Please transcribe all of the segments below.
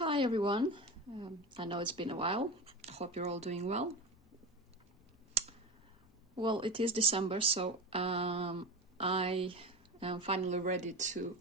Hi everyone, I know it's been a while. I hope you're all doing well. Well, it is December, so I am finally ready to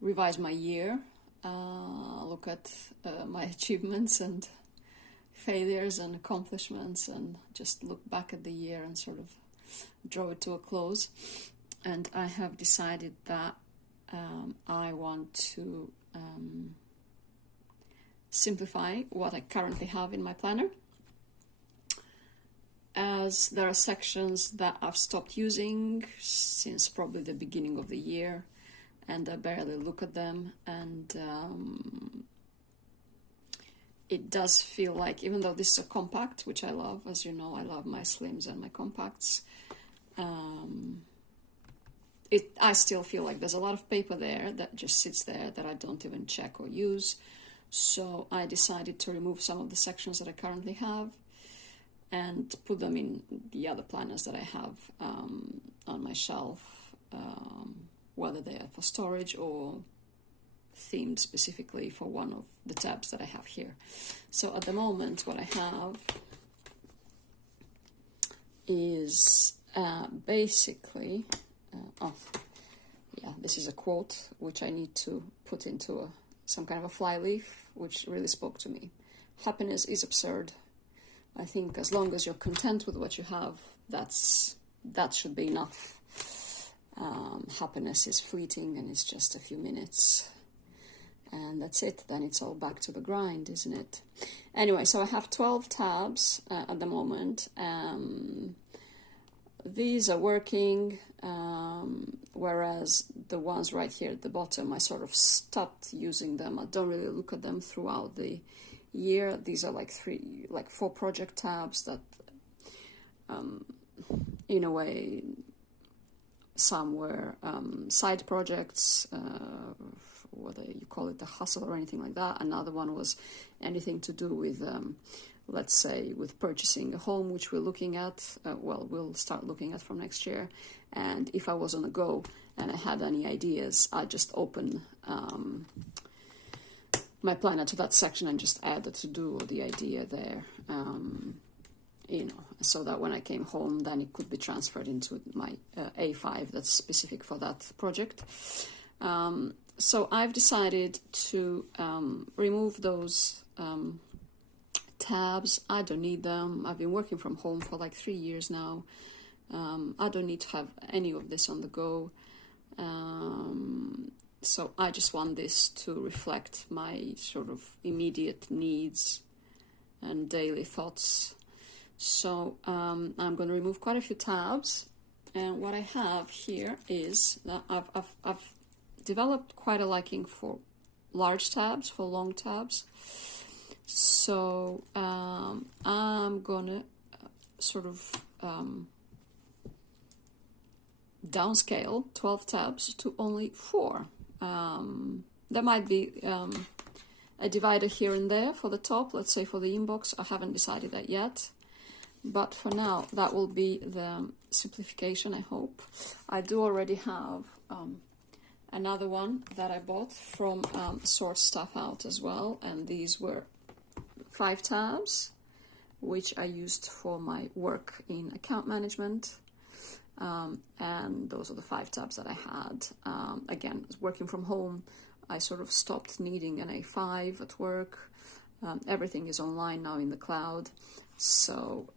revise my year, look at my achievements and failures and accomplishments, and just look back at the year and sort of draw it to a close. And I have decided that I want to simplify what I currently have in my planner, as there are sections that I've stopped using since probably the beginning of the year, and I barely look at them, and it does feel like, even though this is a compact, which I love, as you know, I love my slims and my compacts, I still feel like there's a lot of paper there that just sits there that I don't even check or use. So I decided to remove some of the sections that I currently have and put them in the other planners that I have on my shelf, whether they are for storage or themed specifically for one of the tabs that I have here. So at the moment, what I have is basically... this is a quote which I need to put into some kind of a flyleaf, which really spoke to me. Happiness is absurd. I think as long as you're content with what you have, that should be enough. Happiness is fleeting and it's just a few minutes. And that's it. Then it's all back to the grind, isn't it? Anyway, so I have 12 tabs at the moment. These are working, whereas the ones right here at the bottom, I sort of stopped using them. I don't really look at them throughout the year. These are like 4 project tabs that, in a way, some were side projects, whether you call it a hustle or anything like that. Another one was anything to do with... let's say with purchasing a home, which we're looking at, we'll start looking at from next year. And if I was on the go and I had any ideas, I'd just open my planner to that section and just add the to-do or the idea there, so that when I came home, then it could be transferred into my A5 that's specific for that project. So I've decided to remove those tabs. I don't need them. I've been working from home for like 3 years now. I don't need to have any of this on the go. So I just want this to reflect my sort of immediate needs and daily thoughts. So I'm going to remove quite a few tabs. And what I have here is that I've developed quite a liking for large tabs, for long tabs. So I'm gonna sort of downscale 12 tabs to only 4. There might be a divider here and there for the top, let's say for the inbox. I haven't decided that yet, but for now that will be the simplification, I hope. I do already have another one that I bought from Sort Stuff Out as well, and these were 5 tabs, which I used for my work in account management, and those are the 5 tabs that I had. Again, working from home, I sort of stopped needing an A5 at work. Everything is online now in the cloud, so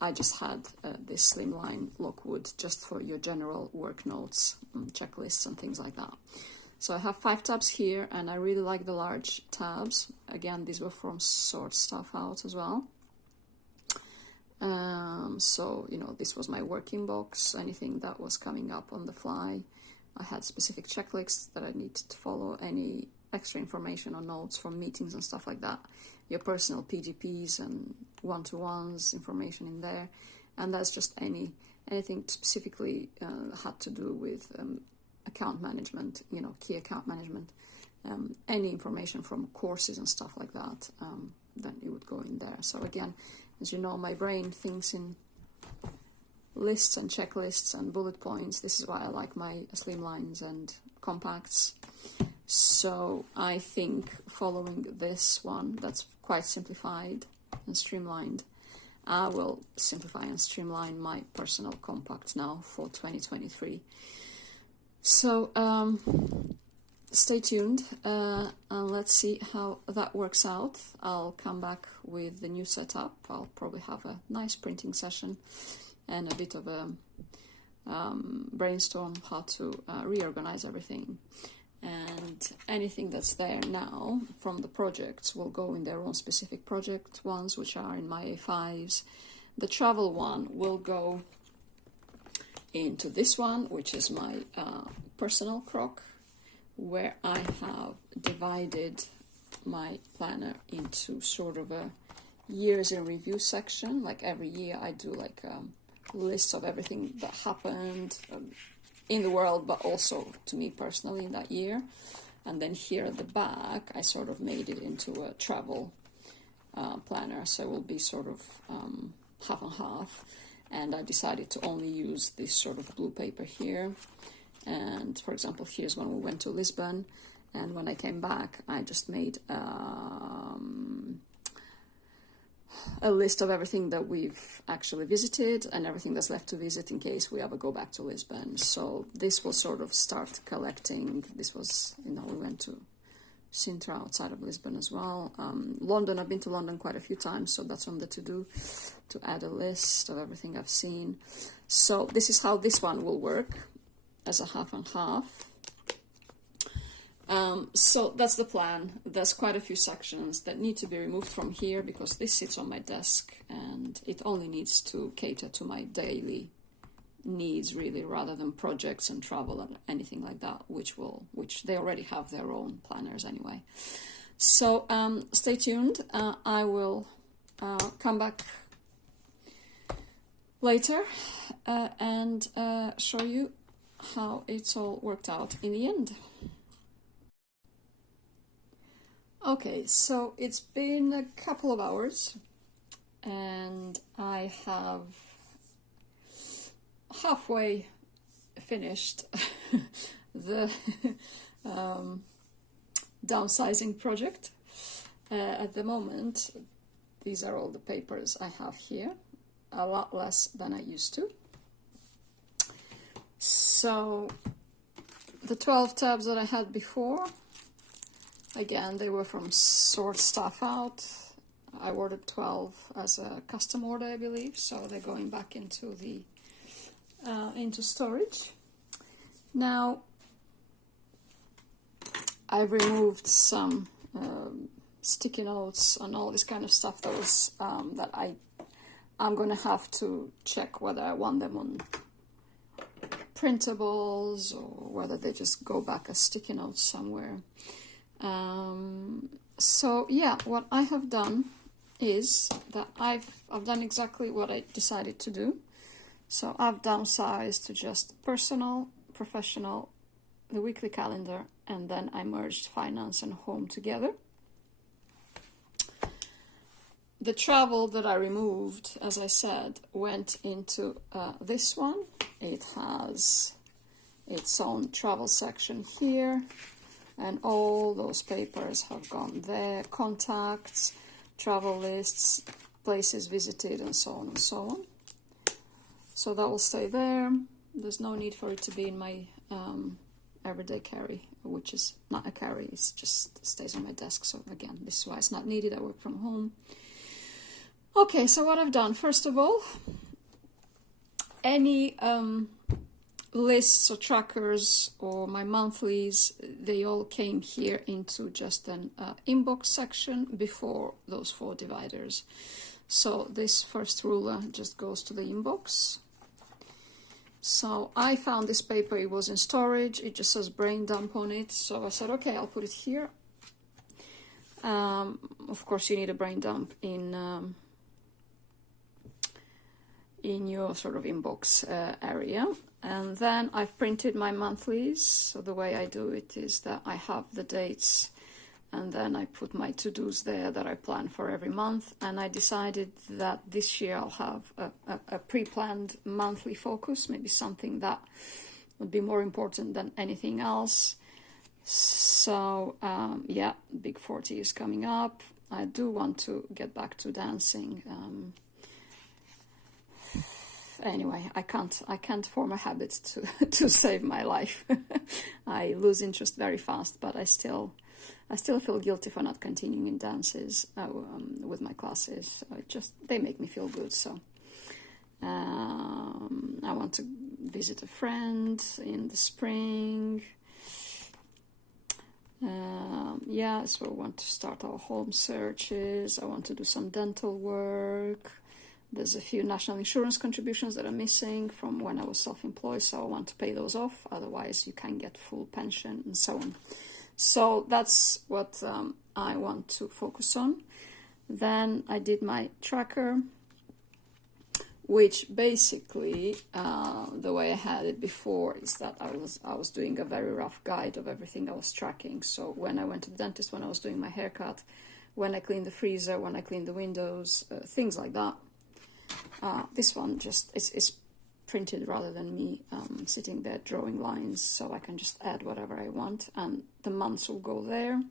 I just had this slimline Lockwood just for your general work notes, checklists and things like that. So I have 5 tabs here, and I really like the large tabs. Again, these were from Sort Stuff Out as well. So, this was my work inbox, anything that was coming up on the fly. I had specific checklists that I needed to follow, any extra information or notes from meetings and stuff like that. Your personal PGPs and one-to-ones, information in there. And that's just anything specifically had to do with... account management, key account management, any information from courses and stuff like that, then it would go in there. So again, as you know, my brain thinks in lists and checklists and bullet points. This is why I like my slimlines and compacts. So I think following this one, that's quite simplified and streamlined, I will simplify and streamline my personal compact now for 2023. So stay tuned and let's see how that works out. I'll come back with the new setup. I'll probably have a nice printing session and a bit of a brainstorm how to reorganize everything. And anything that's there now from the projects will go in their own specific project ones, which are in my A5s. The travel one will go into this one, which is my personal crock, where I have divided my planner into sort of a years in review section. Like every year I do like a list of everything that happened in the world, but also to me personally in that year. And then here at the back, I sort of made it into a travel planner. So it will be sort of half and half. And I decided to only use this sort of blue paper here. And for example, here's when we went to Lisbon. And when I came back, I just made a list of everything that we've actually visited and everything that's left to visit in case we ever go back to Lisbon. So this will sort of start collecting. This was, we went to Sintra outside of Lisbon as well. London, I've been to London quite a few times, so that's on the to-do, to add a list of everything I've seen. So this is how this one will work, as a half and half. So that's the plan. There's quite a few sections that need to be removed from here because this sits on my desk and it only needs to cater to my daily needs really, rather than projects and travel and anything like that, which they already have their own planners anyway. So stay tuned. I will come back later and show you how it's all worked out in the end. Okay, so it's been a couple of hours and I have halfway finished the downsizing project. At the moment, these are all the papers I have here, a lot less than I used to. So the 12 tabs that I had before, again, they were from Sort Stuff Out. I ordered 12 as a custom order, I believe, so they're going back into the into storage. Now, I've removed some sticky notes and all this kind of stuff that was that I'm going to have to check whether I want them on printables or whether they just go back as sticky notes somewhere. So yeah, what I have done is that I've done exactly what I decided to do. So I've downsized to just personal, professional, the weekly calendar, and then I merged finance and home together. The travel that I removed, as I said, went into this one. It has its own travel section here. And all those papers have gone there. Contacts, travel lists, places visited, and so on and so on. So that will stay there. There's no need for it to be in my everyday carry, which is not a carry. It just stays on my desk. So again, this is why it's not needed. I work from home. Okay, so what I've done, first of all, any lists or trackers or my monthlies, they all came here into just an inbox section before those 4 dividers. So this first ruler just goes to the inbox. So I found this paper, it was in storage, it just says brain dump on it, so I said okay, I'll put it here. Of course you need a brain dump in your sort of inbox area. And then I've printed my monthlies. So the way I do it is that I have the dates and then I put my to-dos there that I plan for every month. And I decided that this year I'll have a pre-planned monthly focus, maybe something that would be more important than anything else. So yeah, big 40 is coming up. I do want to get back to dancing. Anyway, I can't form a habit to to save my life. I lose interest very fast, but I still feel guilty for not continuing in dances with my classes. They make me feel good. So I want to visit a friend in the spring. Yeah, so I want to start our home searches. I want to do some dental work. There's a few national insurance contributions that are missing from when I was self-employed, so I want to pay those off. Otherwise, you can't get full pension and so on. So that's what I want to focus on. Then I did my tracker, which basically the way I had it before is that I was doing a very rough guide of everything I was tracking. So when I went to the dentist, when I was doing my haircut, when I cleaned the freezer, when I cleaned the windows, things like that. This one just is printed rather than me sitting there drawing lines, so I can just add whatever I want, and the months will go there.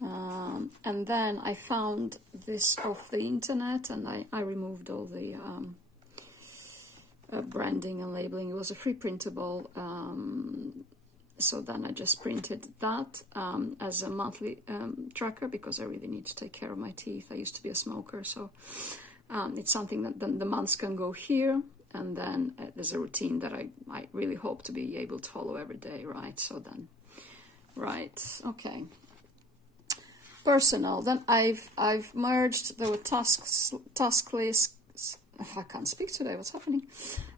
And then I found this off the internet, and I removed all the branding and labeling. It was a free printable, so then I just printed that as a monthly tracker, because I really need to take care of my teeth. I used to be a smoker, so it's something that the months can go here, and then there's a routine that I really hope to be able to follow every day, right? So then, right, okay. Personal, then I've merged, there were task lists, I can't speak today, what's happening?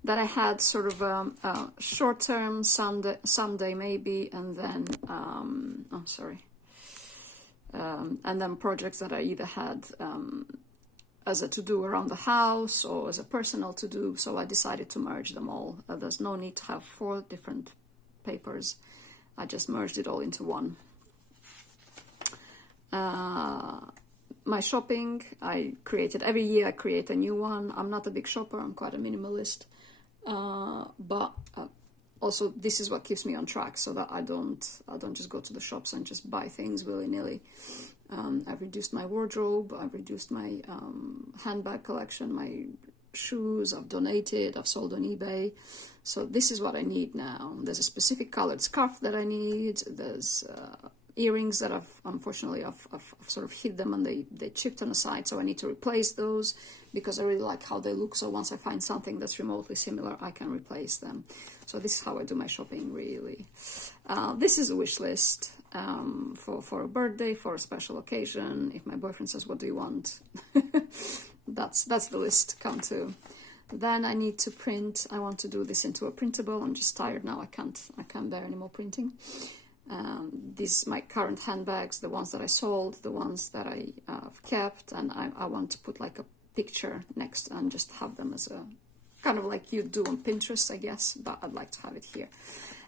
That I had sort of a short-term, someday maybe, and then, I'm sorry, and then projects that I either had as a to-do around the house or as a personal to-do, so I decided to merge them all. There's no need to have 4 different papers. I just merged it all into one. My shopping, I created, every year I create a new one. I'm not a big shopper, I'm quite a minimalist, but also this is what keeps me on track, so that I don't just go to the shops and just buy things willy-nilly. I've reduced my wardrobe, I've reduced my handbag collection, my shoes, I've donated, I've sold on eBay. So this is what I need now. There's a specific colored scarf that I need, there's earrings that unfortunately I've sort of hid them and they chipped on the side, so I need to replace those because I really like how they look. So once I find something that's remotely similar, I can replace them. So this is how I do my shopping, really. This is a wish list for a birthday, for a special occasion. If my boyfriend says, "What do you want?" that's the list come to. Then I need to print. I want to do this into a printable. I'm just tired now. I can't bear any more printing. These my current handbags, the ones that I sold, the ones that I've kept, and I want to put like a picture next and just have them as a kind of like you do on Pinterest, I guess, but I'd like to have it here,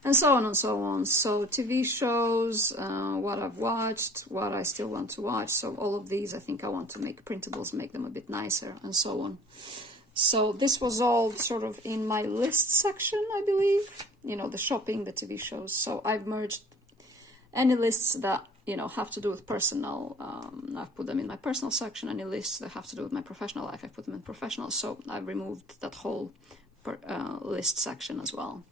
and so on and so on. So TV shows, what I've watched, what I still want to watch. So all of these, I think I want to make printables, make them a bit nicer, and so on. So this was all sort of in my list section, I believe, you know, the shopping, the TV shows. So I've merged any lists that, you know, have to do with personal, I've put them in my personal section. Any lists that have to do with my professional life, I've put them in professional. So I've removed that whole list section as well.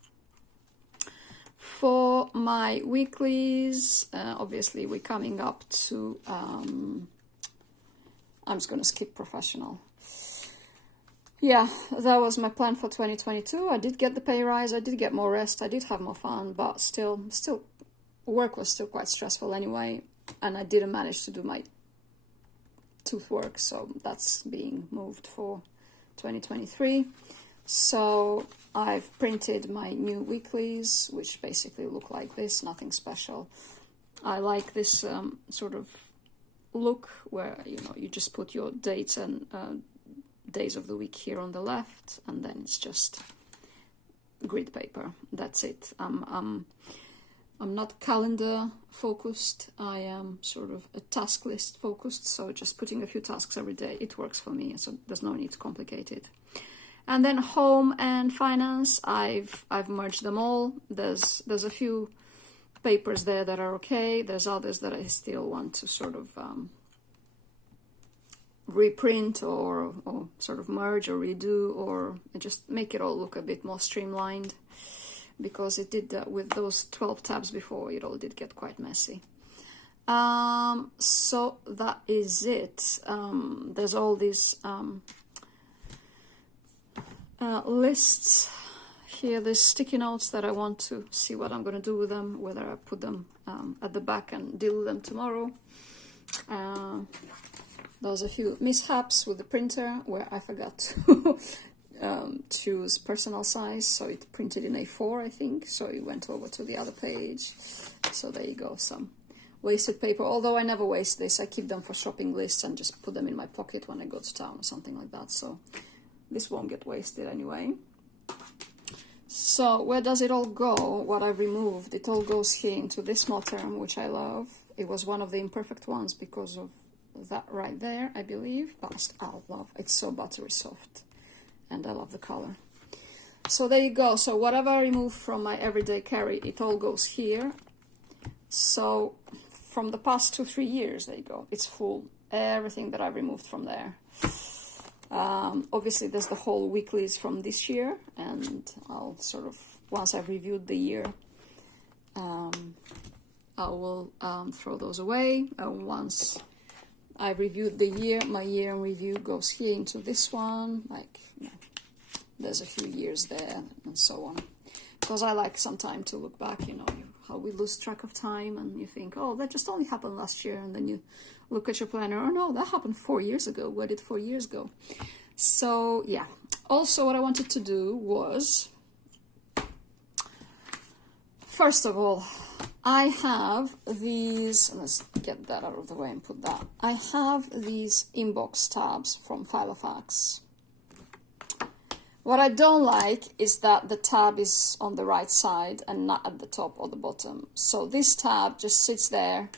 For my weeklies, obviously we're coming up to, I'm just going to skip professional. Yeah, that was my plan for 2022. I did get the pay rise, I did get more rest, I did have more fun, but still work was still quite stressful anyway, and I didn't manage to do my tooth work, so that's being moved for 2023. So I've printed my new weeklies, which basically look like this, nothing special. I like this sort of look where, you know, you just put your dates and days of the week here on the left, and then it's just grid paper. That's it. I'm not calendar focused. I am sort of a task list focused. So just putting a few tasks every day, it works for me. So there's no need to complicate it. And then home and finance, I've merged them all. There's a few papers there that are okay. There's others that I still want to sort of reprint or sort of merge or redo, or just make it all look a bit more streamlined, because it did with those 12 tabs before, it all did get quite messy. So that is it. There's all these lists here. There's sticky notes that I want to see what I'm going to do with them, whether I put them at the back and deal with them tomorrow. There's a few mishaps with the printer where I forgot to choose personal size, so it printed in A4, I think, so it went over to the other page. So there you go, some wasted paper, although I never waste this. I keep them for shopping lists and just put them in my pocket when I go to town or something like that, so this won't get wasted anyway. So where does it all go, what I've removed? It all goes here into this small term, which I love. It was one of the imperfect ones because of that right there, I believe, but I love it's so buttery soft and I love the color. So there you go. So whatever I remove from my everyday carry, it all goes here. So from the past 2-3 years, there you go, it's full, everything that I removed from there. Obviously there's the whole weeklies from this year, and I'll sort of, once I've reviewed the year, I will throw those away. Once I've reviewed the year, my year in review goes here into this one, like, you know, there's a few years there and so on, because I like some time to look back, you know, how we lose track of time, and you think, oh, that just only happened last year, and then you look at your planner, oh no, that happened 4 years ago. Where did 4 years go? So yeah, also what I wanted to do was, first of all, I have these, let's get that out of the way and put that. I have these inbox tabs from Filofax. What I don't like is that the tab is on the right side and not at the top or the bottom. So this tab just sits there,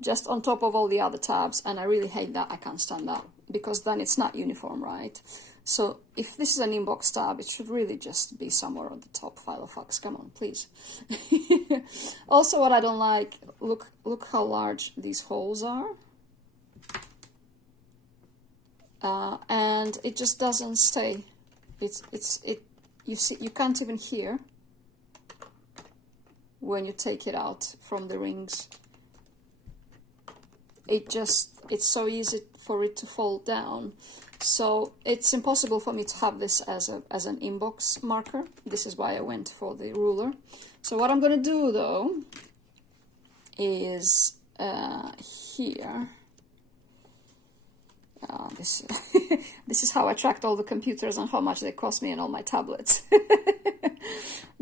just on top of all the other tabs, and I really hate that. I can't stand that, because then it's not uniform, right? So if this is an inbox tab, it should really just be somewhere on the top. Filofax, come on, please. Also, what I don't like, look how large these holes are. And it just doesn't stay. You see, you can't even hear when you take it out from the rings. It's so easy for it to fall down. So it's impossible for me to have this as an inbox marker. This is why I went for the ruler. So what I'm going to do though is here. This is how I tracked all the computers and how much they cost me and all my tablets.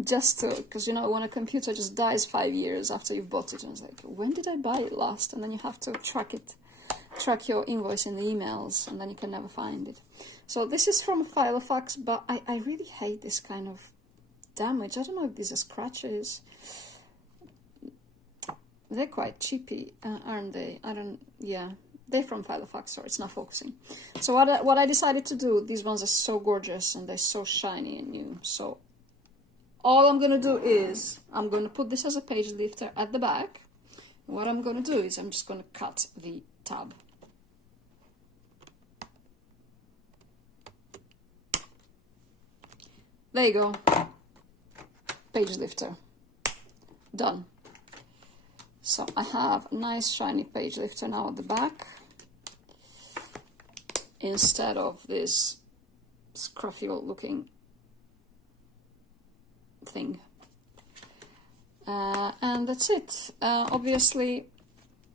Just because, you know, when a computer just dies 5 years after you've bought it, and it's like, when did I buy it last? And then you have to track your invoice in the emails, and then you can never find it. So this is from Filofax, but I really hate this kind of damage. I don't know if these are scratches. They're quite cheapy, aren't they? Yeah. They're from Filofax, so it's not focusing. So what I decided to do, these ones are so gorgeous and they're so shiny and new. So all I'm going to do is, I'm going to put this as a page lifter at the back. And what I'm going to do is, I'm just going to cut the tab. There you go. Page lifter. Done. So I have a nice shiny page lifter now at the back, instead of this scruffy old looking thing. And that's it. Obviously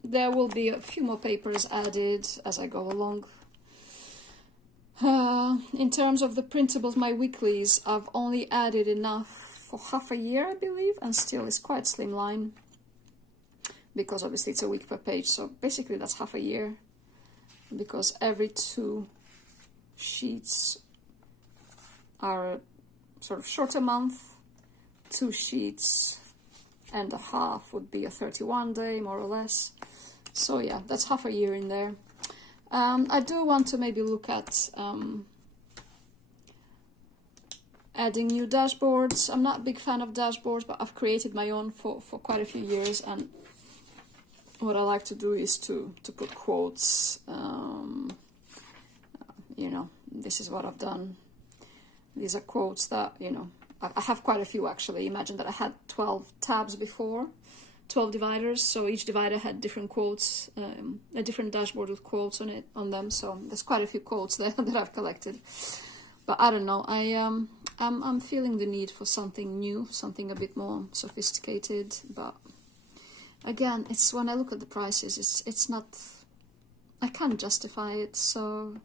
there will be a few more papers added as I go along. In terms of the printables, my weeklies, I've only added enough for half a year, I believe, and still it's quite slimline, because obviously it's a week per page, so basically that's half a year, because every 2 sheets are sort of shorter month, 2 sheets and a half would be a 31 day, more or less. So yeah, that's half a year in there. I do want to maybe look at adding new dashboards. I'm not a big fan of dashboards, but I've created my own for quite a few years, and what I like to do is to put quotes. You know, this is what I've done. These are quotes that, you know, I have quite a few actually. Imagine that I had 12 tabs before, 12 dividers, so each divider had different quotes, a different dashboard with quotes on them. So there's quite a few quotes there that I've collected. But I don't know. I'm feeling the need for something new, something a bit more sophisticated. But again, it's when I look at the prices, it's not. I can't justify it. So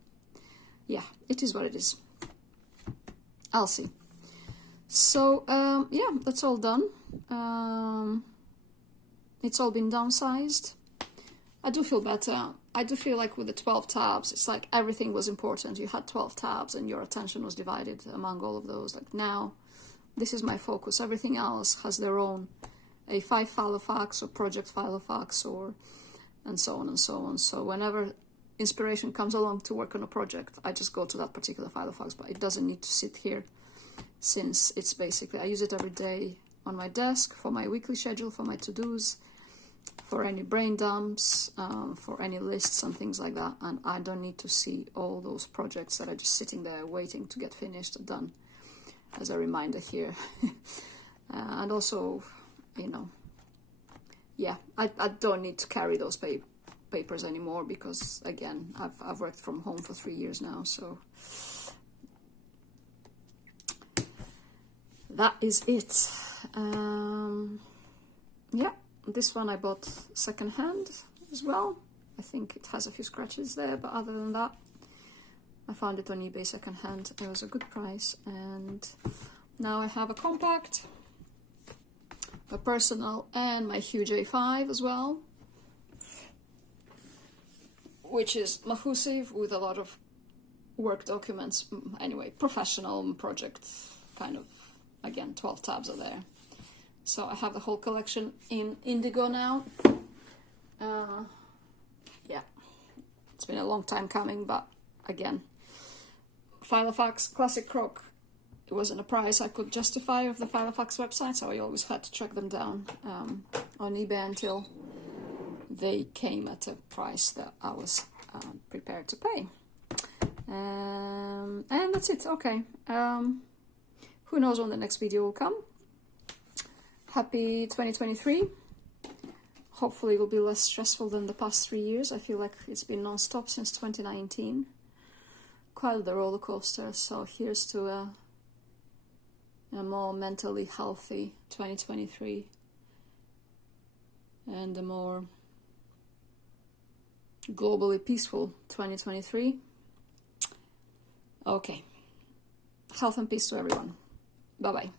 yeah, it is what it is. I'll see. So yeah, that's all done. It's all been downsized. I do feel better. I do feel like with the 12 tabs, it's like everything was important. You had 12 tabs and your attention was divided among all of those. Like now, this is my focus. Everything else has their own A5 file of facts or project file of facts or and so on and so on. So whenever inspiration comes along to work on a project, I just go to that particular file of facts, but it doesn't need to sit here since it's basically, I use it every day on my desk for my weekly schedule, for my to-dos, for any brain dumps, for any lists and things like that. And I don't need to see all those projects that are just sitting there waiting to get finished or done, as a reminder here. And also, you know, yeah, I don't need to carry those papers anymore because, again, I've worked from home for 3 years now, so that is it. Yeah, this one I bought secondhand as well. I think it has a few scratches there, but other than that, I found it on eBay secondhand. It was a good price, and now I have a compact, a personal, and my huge A5 as well, which is massive with a lot of work documents. Anyway, professional project kind of. Again, 12 tabs are there. So I have the whole collection in indigo now. Yeah, it's been a long time coming, but again, Filofax Classic Croc, it wasn't a price I could justify of the Filofax website, so I always had to track them down on eBay until they came at a price that I was prepared to pay. And that's it. Okay. Who knows when the next video will come. Happy 2023. Hopefully it will be less stressful than the past 3 years. I feel like it's been non-stop since 2019. Quite the roller coaster. So here's to a more mentally healthy 2023. And a more globally peaceful 2023. Okay. Health and peace to everyone. Bye-bye.